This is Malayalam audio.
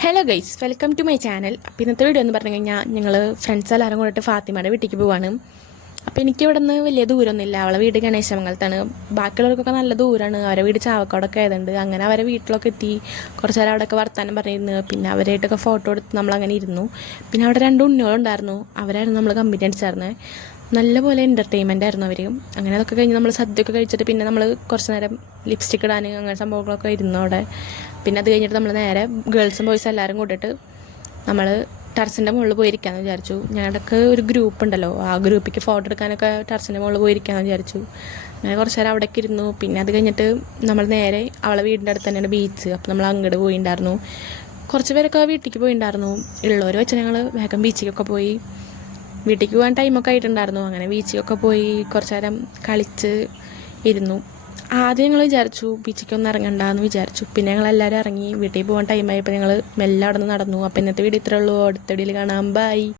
Hello guys, welcome to my channel. അപ്പോൾ ഇന്നത്തെ വീഡിയോ എന്ന് പറഞ്ഞു കഴിഞ്ഞാൽ ഞങ്ങൾ ഫ്രണ്ട്സ് എല്ലാവരും കൂടിയിട്ട് ഫാത്തിമയുടെ വീട്ടിലേക്ക് പോവാണ്. അപ്പോൾ എനിക്ക് ഇവിടെ നിന്ന് വലിയ ദൂരമൊന്നുമില്ല. അവളെ വീട് ഗണേശമംഗലത്താണ്. ബാക്കിയുള്ളവർക്കൊക്കെ നല്ല ദൂരമാണ്. അവരെ വീട് ചാവക്കാടൊക്കെ ആയതുകൊണ്ട് അങ്ങനെ അവരെ വീട്ടിലൊക്കെ എത്തി കുറച്ച് നേരം അവിടെയൊക്കെ വർത്താനം പറഞ്ഞിരുന്നു. പിന്നെ അവരായിട്ടൊക്കെ ഫോട്ടോ എടുത്ത് നമ്മളങ്ങനെ ഇരുന്നു. പിന്നെ അവിടെ രണ്ട് ഉണ്ണികളുണ്ടായിരുന്നു. അവരായിരുന്നു നമ്മൾ കമ്പനി അടിച്ചായിരുന്നത്. നല്ലപോലെ എൻ്റർടൈൻമെൻ്റ് ആയിരുന്നു അവർ. അങ്ങനെ അതൊക്കെ കഴിഞ്ഞ് നമ്മൾ സദ്യയൊക്കെ കഴിച്ചിട്ട് പിന്നെ നമ്മൾ കുറച്ച് നേരം ലിപ്സ്റ്റിക് ഇടാൻ അങ്ങനെ സംഭവങ്ങളൊക്കെ ഇരുന്നു അവിടെ. പിന്നെ അത് കഴിഞ്ഞിട്ട് നമ്മൾ നേരെ ഗേൾസും ബോയ്സും എല്ലാവരും കൂട്ടിയിട്ട് നമ്മൾ ടെറസിൻ്റെ മുകളിൽ പോയിരിക്കാമെന്ന് വിചാരിച്ചു. ഞങ്ങളുടെയൊക്കെ ഒരു ഗ്രൂപ്പ് ഉണ്ടല്ലോ, ആ ഗ്രൂപ്പിലേക്ക് ഫോട്ടോ എടുക്കാനൊക്കെ ടെറസിൻ്റെ മുകളിൽ പോയിരിക്കാമെന്ന് വിചാരിച്ചു. അങ്ങനെ കുറച്ച് നേരം അവിടേക്ക് ഇരുന്നു. പിന്നെ അത് കഴിഞ്ഞിട്ട് നമ്മൾ നേരെ അവളെ വീടിൻ്റെ അടുത്ത് തന്നെയാണ് ബീച്ച്. അപ്പോൾ നമ്മൾ അങ്ങോട്ട് പോയിട്ടുണ്ടായിരുന്നു. കുറച്ച് പേരൊക്കെ വീട്ടിലേക്ക് പോയിട്ടുണ്ടായിരുന്നു. ഉള്ളവർ വെച്ച് ഞങ്ങൾ വേഗം ബീച്ചിലേക്കൊക്കെ പോയി. വീട്ടിലേക്ക് പോകാൻ ടൈമൊക്കെ ആയിട്ടുണ്ടായിരുന്നു. അങ്ങനെ ബീച്ചിലൊക്കെ പോയി കുറച്ച് നേരം കളിച്ച് ഇരുന്നു. ആദ്യം ഞങ്ങൾ വിചാരിച്ചു ബീച്ചിലേക്കൊന്നും ഇറങ്ങണ്ടെന്ന് വിചാരിച്ചു. പിന്നെ ഞങ്ങളെല്ലാവരും ഇറങ്ങി. വീട്ടിൽ പോകാൻ ടൈമായപ്പോൾ ഞങ്ങൾ മെല്ലെ അവിടെ നിന്ന് നടന്നു. അപ്പോൾ ഇന്നത്തെ വീഡിയോ ഇത്രേ ഉള്ളൂ. അടുത്ത വീഡിയോയിൽ കാണാം. ബൈ.